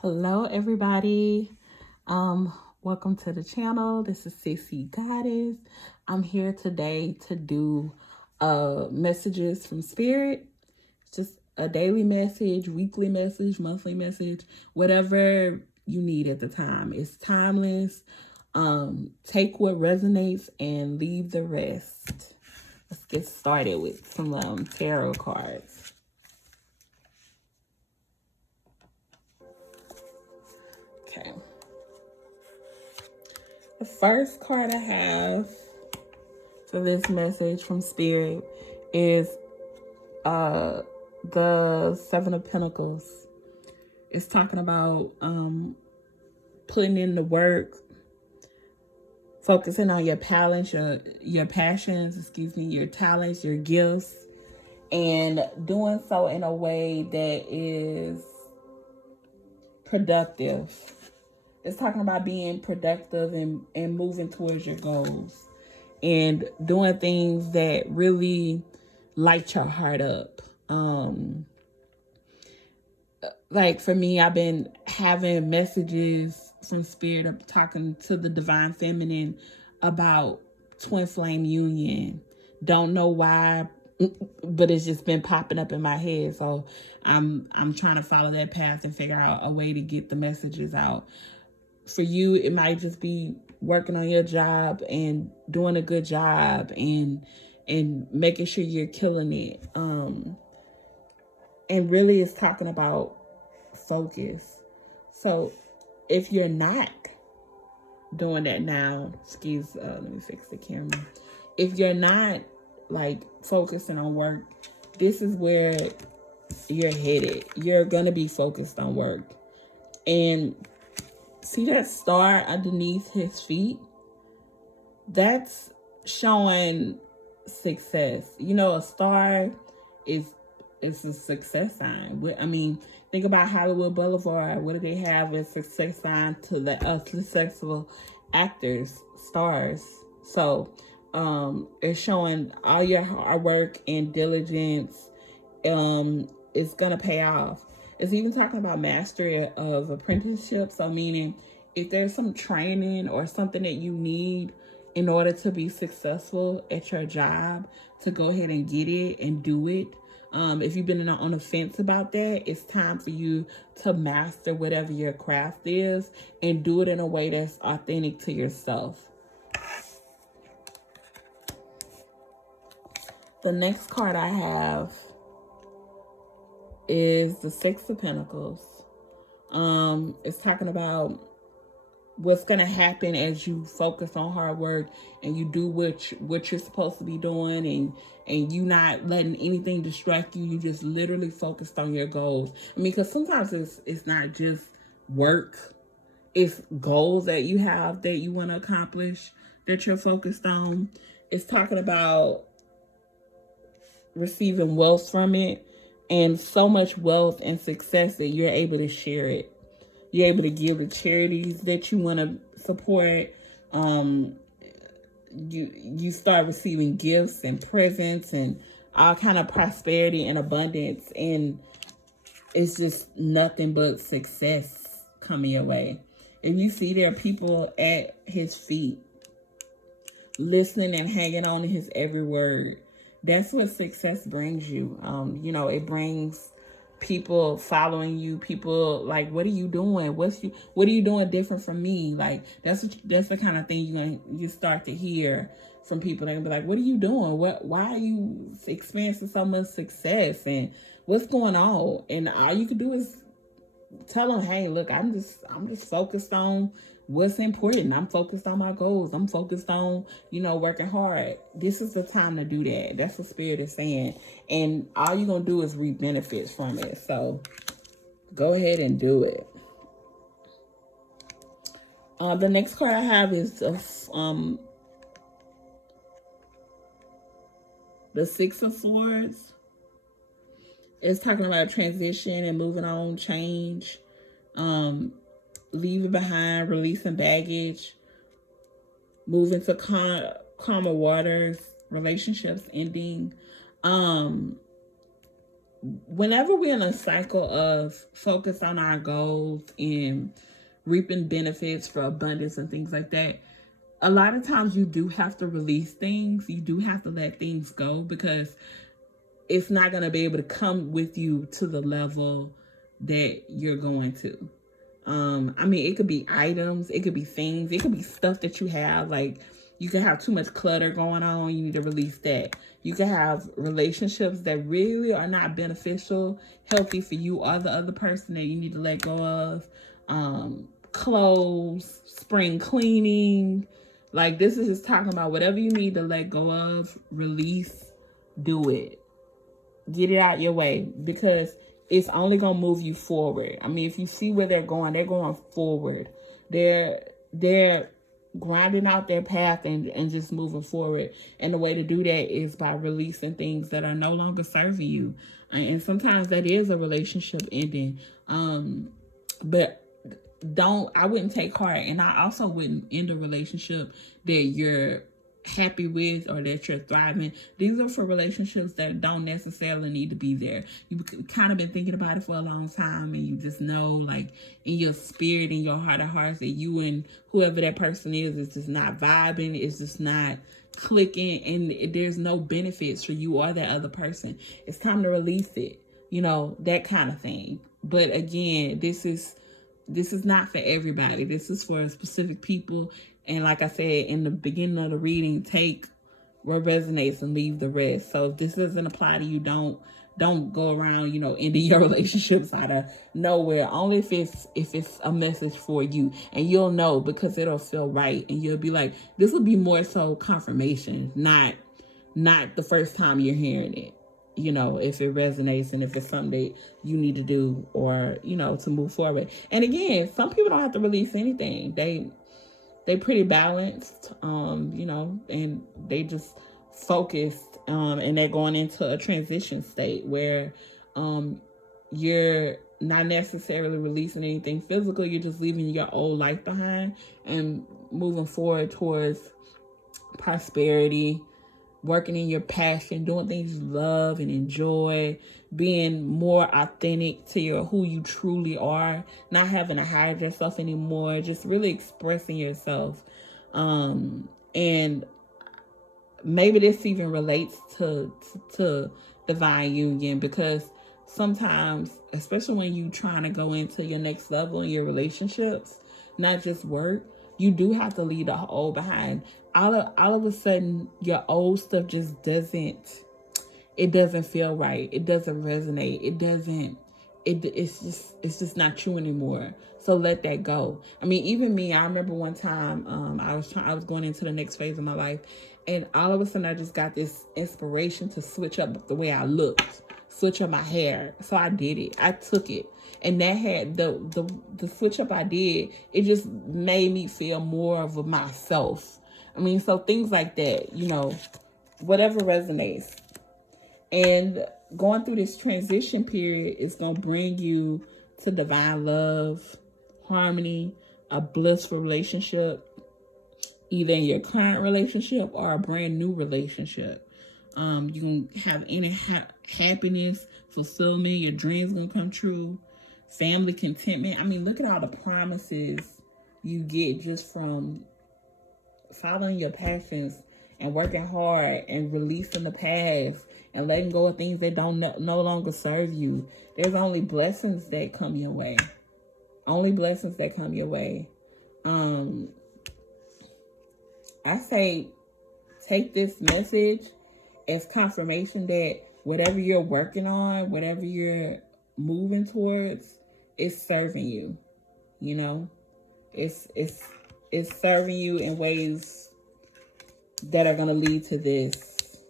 Hello, everybody. Welcome to the channel. This is Sissy Goddess. I'm here today to do messages from Spirit. It's just a daily message, weekly message, monthly message, whatever you need at the time. It's timeless. Take what resonates and leave the rest. Let's get started with some tarot cards. Okay. The first card I have for this message from Spirit is the Seven of Pentacles. It's talking about putting in the work, focusing on your talents, your passions, your talents, your gifts, and doing so in a way that is productive. It's talking about being productive and moving towards your goals and doing things that really light your heart up. Like for me, I've been having messages from Spirit of talking to the Divine Feminine about twin flame union. Don't know why, but it's just been popping up in my head. So I'm trying to follow that path and figure out a way to get the messages out. For you, it might just be working on your job and doing a good job and making sure you're killing it. And really it's talking about focus. So if you're not doing that now, let me fix the camera. If you're not like focusing on work, this is where you're headed. You're gonna be focused on work. And see that star underneath his feet? That's showing success. You know, a star is a success sign. I mean, think about Hollywood Boulevard. What do they have as success sign to the successful actors, stars? So it's showing all your hard work and diligence is gonna pay off. It's even talking about mastery of apprenticeship. So meaning if there's some training or something that you need in order to be successful at your job, to go ahead and get it and do it. If you've been on the fence about that, it's time for you to master whatever your craft is and do it in a way that's authentic to yourself. The next card I have is the Six of Pentacles. It's talking about what's going to happen as you focus on hard work and you do what you're supposed to be doing and you not letting anything distract you. You just literally focused on your goals. I mean, because sometimes it's not just work. It's goals that you have that you want to accomplish that you're focused on. It's talking about receiving wealth from it, and so much wealth and success that you're able to share it. You're able to give to charities that you want to support. You start receiving gifts and presents and all kind of prosperity and abundance, and it's just nothing but success coming your way. If you see there are people at his feet listening and hanging on to his every word, that's what success brings you. It brings people following you, people like, what are you doing? What are you doing different from me? Like that's the kind of thing you start to hear from people. They're gonna be like, what are you doing? Why are you experiencing so much success and what's going on? And all you can do is tell them, hey, look, I'm just focused on what's important. I'm focused on my goals. I'm focused on, working hard. This is the time to do that. That's what Spirit is saying. And all you're going to do is reap benefits from it. So go ahead and do it. The next card I have is the Six of Swords. It's talking about transition and moving on, change, leaving behind, releasing baggage, moving to calmer waters, relationships ending. whenever we're in a cycle of focus on our goals and reaping benefits for abundance and things like that, a lot of times you do have to release things. You do have to let things go, because it's not going to be able to come with you to the level that you're going to. I mean, it could be items, it could be things, it could be stuff that you have. Like, you can have too much clutter going on. You need to release that. You can have relationships that really are not beneficial, healthy for you or the other person, that you need to let go of. Clothes, spring cleaning. Like, this is just talking about whatever you need to let go of, release, do it. Get it out your way, because it's only gonna move you forward. I mean, if you see where they're going forward. They're grinding out their path and just moving forward. And the way to do that is by releasing things that are no longer serving you. And sometimes that is a relationship ending. But I wouldn't take heart, and I also wouldn't end a relationship that you're happy with or that you're thriving. These are for relationships that don't necessarily need to be there. You've kind of been thinking about it for a long time, and you just know, like, in your spirit, in your heart of hearts, that you and whoever that person is just not vibing, it's just not clicking, and there's no benefits for you or that other person. It's time to release it, that kind of thing. But again, this is not for everybody. This is for specific people. And like I said in the beginning of the reading, take what resonates and leave the rest. So if this doesn't apply to you, don't go around, ending your relationships out of nowhere. Only if it's a message for you, and you'll know, because it'll feel right, and you'll be like, this will be more so confirmation, not the first time you're hearing it. If it resonates and if it's something that you need to do, or, to move forward. And again, some people don't have to release anything. They pretty balanced, and they just focused, and they're going into a transition state where you're not necessarily releasing anything physical. You're just leaving your old life behind and moving forward towards prosperity, working in your passion, doing things you love and enjoy, being more authentic to who you truly are, not having to hide yourself anymore, just really expressing yourself. And maybe this even relates to divine union, because sometimes, especially when you trying to go into your next level in your relationships, not just work, you do have to leave the old behind. All of a sudden, your old stuff just doesn't feel right. It doesn't resonate. It's just not true anymore. So let that go. I mean, even me, I remember one time, I was going into the next phase of my life, and all of a sudden I just got this inspiration to switch up the way I looked, switch up my hair. So I did it. I took it. And that had the switch up I did, it just made me feel more of myself. I mean, so things like that, whatever resonates. And going through this transition period is going to bring you to divine love, harmony, a blissful relationship, either in your current relationship or a brand new relationship. You can have inner happiness, fulfillment, your dreams going to come true, family contentment. I mean, look at all the promises you get just from following your passions and working hard and releasing the past and letting go of things that don't no longer serve you. There's only blessings that come your way. Only blessings that come your way. I say take this message as confirmation that whatever you're working on, whatever you're moving towards, is serving you. It's serving you in ways that are going to lead to this.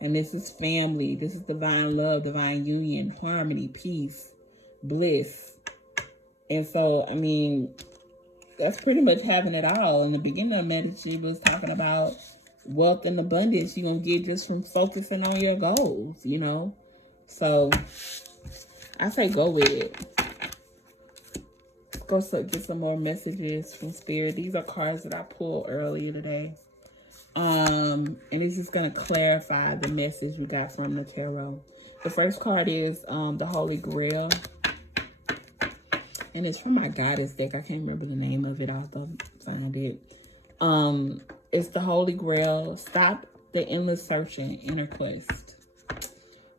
And this is family. This is divine love, divine union, harmony, peace, bliss. And so, I mean, that's pretty much having it all. In the beginning of Medici was talking about wealth and abundance you're going to get just from focusing on your goals, So, I say go with it. Let's go get some more messages from Spirit. These are cards that I pulled earlier today. And it's just going to clarify the message we got from the tarot. The first card is the Holy Grail. And it's from my goddess deck. I can't remember the name of it. I'll have to find it. It's the Holy Grail. Stop the endless searching, inner quest.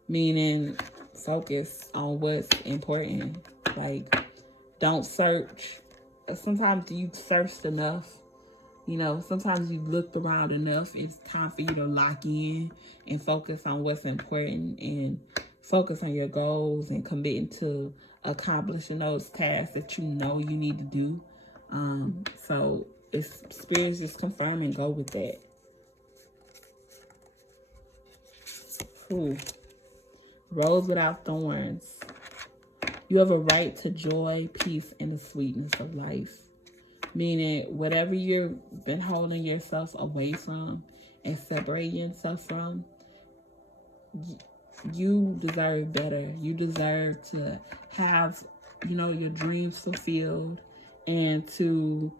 Meaning, focus on what's important. Like, don't search. Sometimes you searched enough. You know, sometimes you've looked around enough. It's time for you to lock in and focus on what's important and focus on your goals and committing to accomplishing those tasks that you know you need to do. So if spirits just confirm and go with that. Ooh. Rose without thorns. You have a right to joy, peace, and the sweetness of life. Meaning, whatever you've been holding yourself away from and separating yourself from, you deserve better. You deserve to have, you know, your dreams fulfilled and to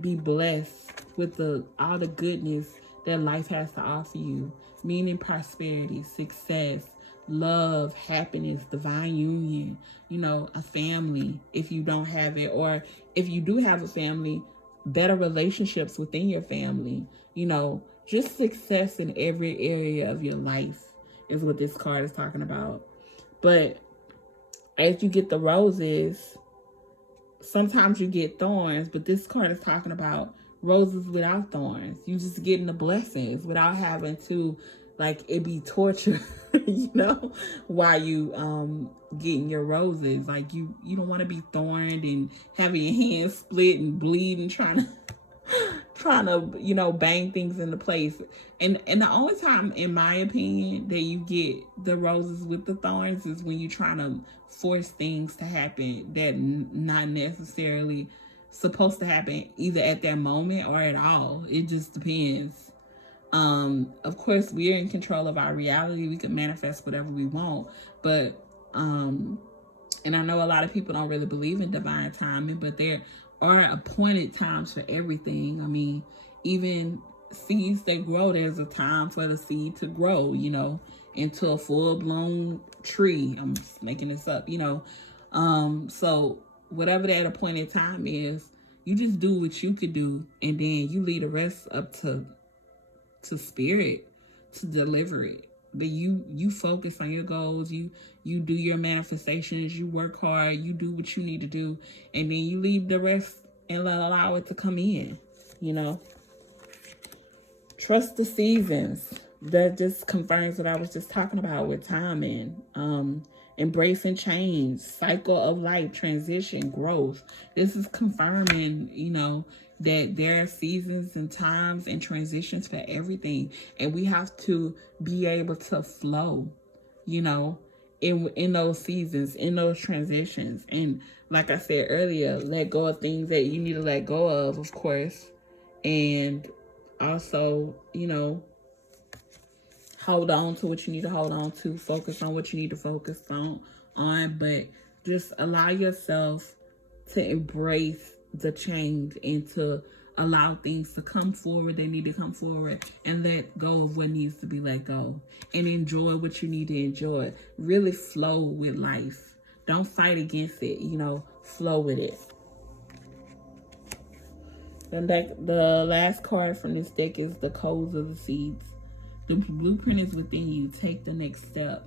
be blessed with all the goodness that life has to offer you. Meaning prosperity, success, love, happiness, divine union, you know, a family if you don't have it, or if you do have a family, better relationships within your family, you know, just success in every area of your life is what this card is talking about. But as you get the roses, sometimes you get thorns, but this card is talking about roses without thorns. You just getting the blessings without having to, like, it be torture, you know, while you getting your roses. Like, you don't want to be thorned and having your hands split and bleeding, trying to, you know, bang things into place. And the only time, in my opinion, that you get the roses with the thorns is when you're trying to force things to happen that not necessarily supposed to happen either at that moment or at all. It just depends. Of course, we're in control of our reality. We can manifest whatever we want, but and I know a lot of people don't really believe in divine timing, but there are appointed times for everything. I mean, even seeds that grow, there's a time for the seed to grow, you know, into a full-blown tree. I'm just making this up, you know. So whatever that appointed time is, you just do what you could do, and then you leave the rest up to spirit to deliver it. But you focus on your goals, you do your manifestations, you work hard, you do what you need to do, and then you leave the rest and allow it to come in, you know. Trust the seasons. That just confirms what I was just talking about with timing. Embracing change, cycle of life, transition, growth. This is confirming, you know, that there are seasons and times and transitions for everything. And we have to be able to flow, you know, in those seasons, in those transitions. And like I said earlier, let go of things that you need to let go of course. And also, you know, hold on to what you need to hold on to. Focus on what you need to focus on. But just allow yourself to embrace the change and to allow things to come forward. They need to come forward, and let go of what needs to be let go. And enjoy what you need to enjoy. Really flow with life. Don't fight against it. You know, flow with it. The last card from this deck is the Codes of the Seeds. The blueprint is within you. Take the next step.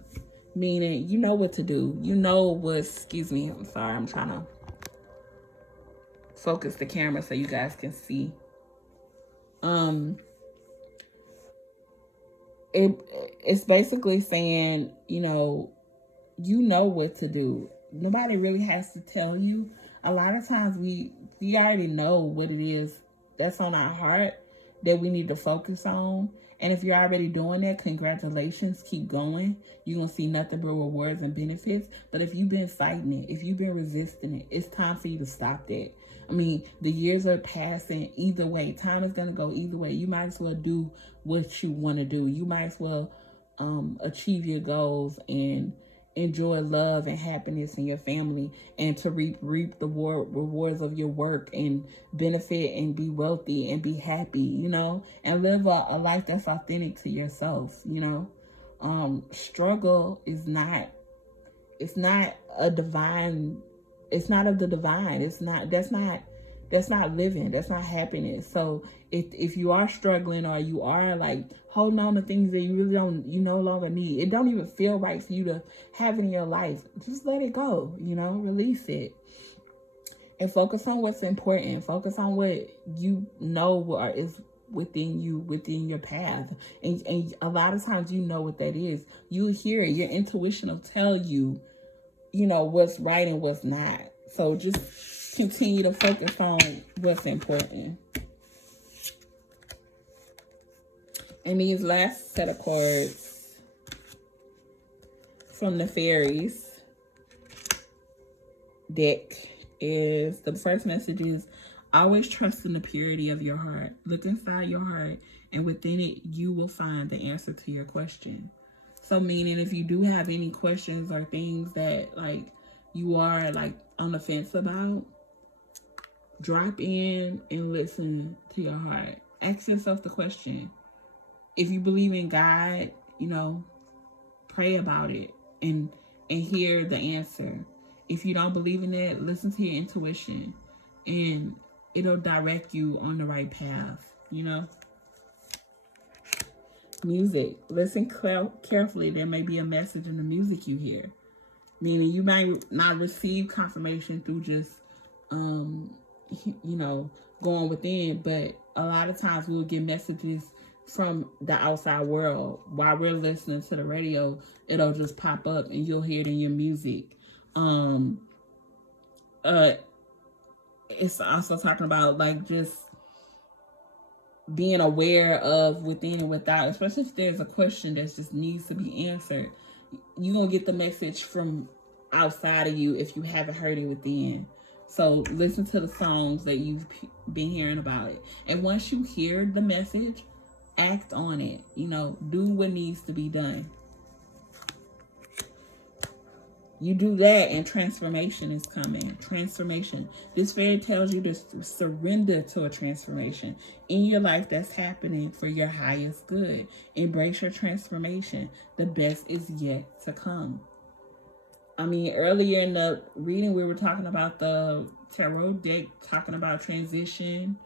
Meaning, you know what to do. You know what's, excuse me, I'm sorry. I'm trying to focus the camera so you guys can see. It's basically saying, you know what to do. Nobody really has to tell you. A lot of times we already know what it is that's on our heart that we need to focus on. And if you're already doing that, congratulations, keep going. You're going to see nothing but rewards and benefits. But if you've been fighting it, if you've been resisting it, it's time for you to stop that. I mean, the years are passing either way. Time is going to go either way. You might as well do what you want to do. You might as well achieve your goals and enjoy love and happiness in your family, and to reap the rewards of your work and benefit and be wealthy and be happy, you know, and live a life that's authentic to yourself, you know. struggle is not, it's not a divine, it's not of the divine. It's not, that's not living, that's not happiness. So if you are struggling, or you are like holding on to things that you really don't, you no longer need, it don't even feel right for you to have it in your life, just let it go, release it. And focus on what's important. Focus on what you know is within you, within your path. And a lot of times you know what that is. You hear it. Your intuition will tell you, what's right and what's not. So just continue to focus on what's important. And these last set of cards from the fairies deck is, the first message is, always trust in the purity of your heart. Look inside your heart, and within it you will find the answer to your question. So meaning, if you do have any questions or things that like you are like on the fence about, drop in and listen to your heart. Ask yourself the question. If you believe in God, pray about it and hear the answer. If you don't believe in it, listen to your intuition, and it'll direct you on the right path, Music. Listen carefully. There may be a message in the music you hear. Meaning you might not receive confirmation through just, going within, but a lot of times we'll get messages from the outside world. While we're listening to the radio, it'll just pop up and you'll hear it in your music. It's also talking about like just being aware of within and without, especially if there's a question that just needs to be answered. You're going to get the message from outside of you if you haven't heard it within. So listen to the songs that you've been hearing about it. And once you hear the message, act on it. Do what needs to be done. You do that and transformation is coming. Transformation. This fairy tells you to surrender to a transformation in your life that's happening for your highest good. Embrace your transformation. The best is yet to come. Earlier in the reading, we were talking about the tarot deck, talking about transition,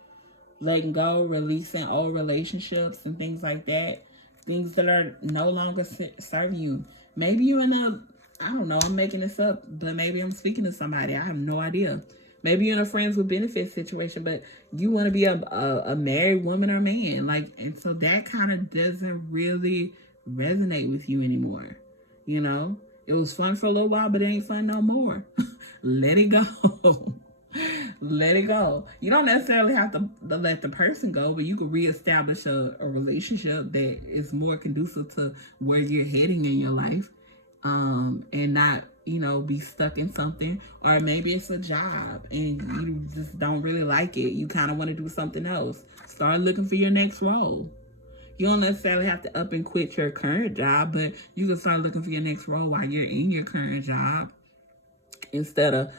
letting go, releasing old relationships and things like that. Things that are no longer serving you. Maybe you're in I don't know, I'm making this up, but maybe I'm speaking to somebody. I have no idea. Maybe you're in a friends with benefits situation, but you want to be a married woman or man. And so that kind of doesn't really resonate with you anymore. It was fun for a little while, but it ain't fun no more. Let it go. Let it go. You don't necessarily have to let the person go, but you can reestablish a relationship that is more conducive to where you're heading in your life. And not, be stuck in something. Or maybe it's a job and you just don't really like it. You kind of want to do something else. Start looking for your next role. You don't necessarily have to up and quit your current job, but you can start looking for your next role while you're in your current job. Instead of,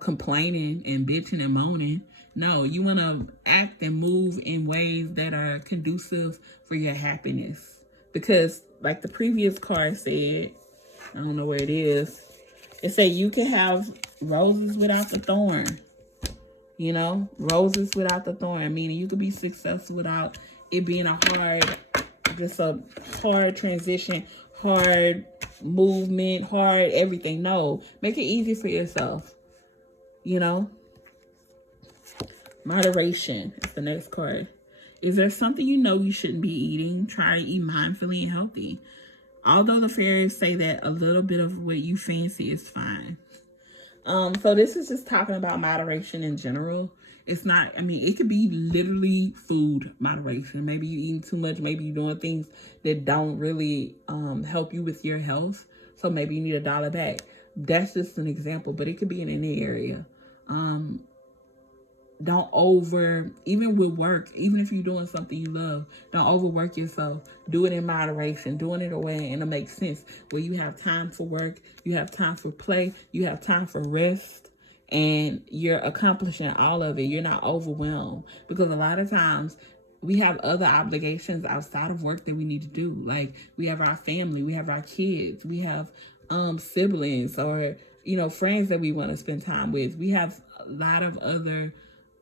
complaining and bitching and moaning. No, you want to act and move in ways that are conducive for your happiness. Because like the previous card said, I don't know where it is. It said you can have roses without the thorn. Roses without the thorn. Meaning you could be successful without it being a hard transition, hard movement, hard everything. No, make it easy for yourself. Moderation is the next card. Is there something you shouldn't be eating? Try to eat mindfully and healthy. Although the fairies say that a little bit of what you fancy is fine. So this is just talking about moderation in general. It's not, it could be literally food moderation. Maybe you're eating too much. Maybe you're doing things that don't really help you with your health. So maybe you need to dial it back. That's just an example, but it could be in any area. Even with work, even if you're doing something you love, don't overwork yourself. Do it in moderation, doing it away, and it makes sense where you have time for work, you have time for play, you have time for rest, and you're accomplishing all of it. You're not overwhelmed, because a lot of times we have other obligations outside of work that we need to do. Like, we have our family, we have our kids, we have siblings, or, you know, friends that we want to spend time with. We have a lot of other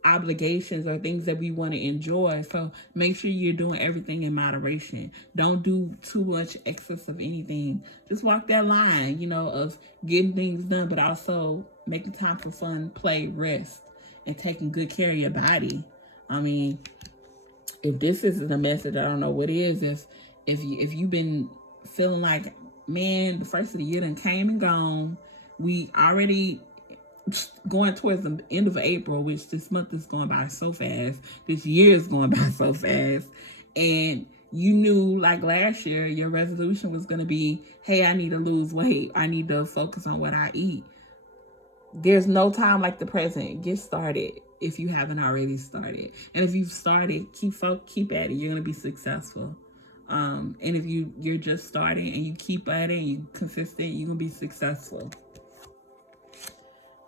obligations or things that we want to enjoy. So make sure you're doing everything in moderation. Don't do too much excess of anything. Just walk that line, you know, of getting things done, but also making time for fun, play, rest, and taking good care of your body. I mean, if this isn't a message, I don't know what is. If you've been feeling like, man, the first of the year done came and gone, we already going towards the end of April, which this month is going by so fast. This year is going by so fast. And you knew, like last year, your resolution was going to be, hey, I need to lose weight. I need to focus on what I eat. There's no time like the present. Get started if you haven't already started. And if you've started, keep at it. You're going to be successful. And if you're just starting and you keep at it and you're consistent, you're going to be successful.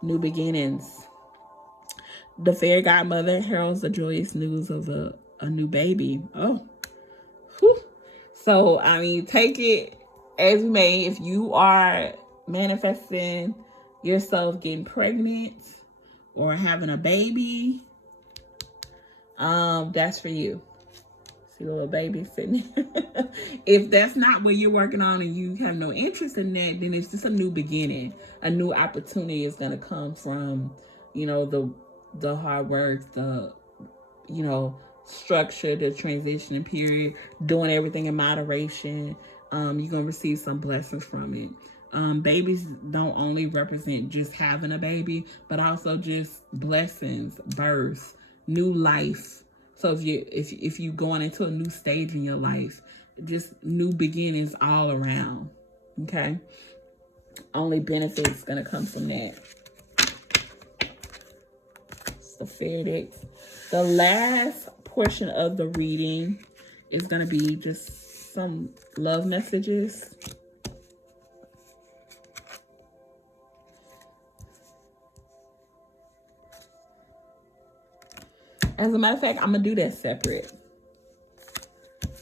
New beginnings. The fairy godmother heralds the joyous news of a new baby. Oh, whew. So, I mean, take it as you may. If you are manifesting yourself getting pregnant or having a baby, that's for you. See the little baby sitting there. If that's not what you're working on and you have no interest in that, then it's just a new beginning. A new opportunity is going to come from, you know, the hard work, the, you know, structure, the transition period, doing everything in moderation. You're going to receive some blessings from it. Babies don't only represent just having a baby, but also just blessings, birth, new life. So if you going into a new stage in your life, just new beginnings all around. Okay. Only benefits gonna come from that. It's the fairy decks. The last portion of the reading is gonna be just some love messages. As a matter of fact, I'm gonna do that separate.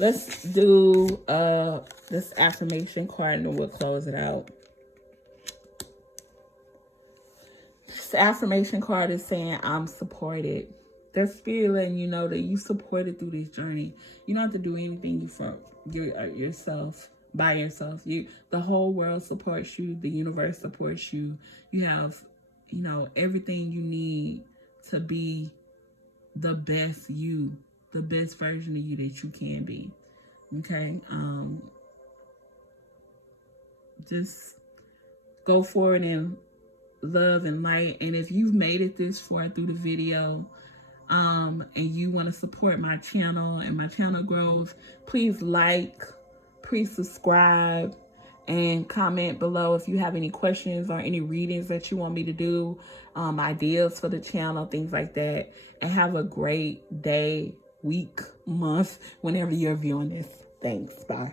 Let's do this affirmation card and then we'll close it out. This affirmation card is saying, I'm supported. There's spirit letting you know that you supported through this journey. You don't have to do anything yourself, by yourself. The whole world supports you. The universe supports you. You have, you know, everything you need to be the best you, the best version of you that you can be. Okay. Just go forward in love and light. And if you've made it this far through the video, and you want to support my channel and my channel growth, please like, please subscribe, and comment below if you have any questions or any readings that you want me to do, ideas for the channel, things like that. And have a great day, week, month, whenever you're viewing this. Thanks. Bye.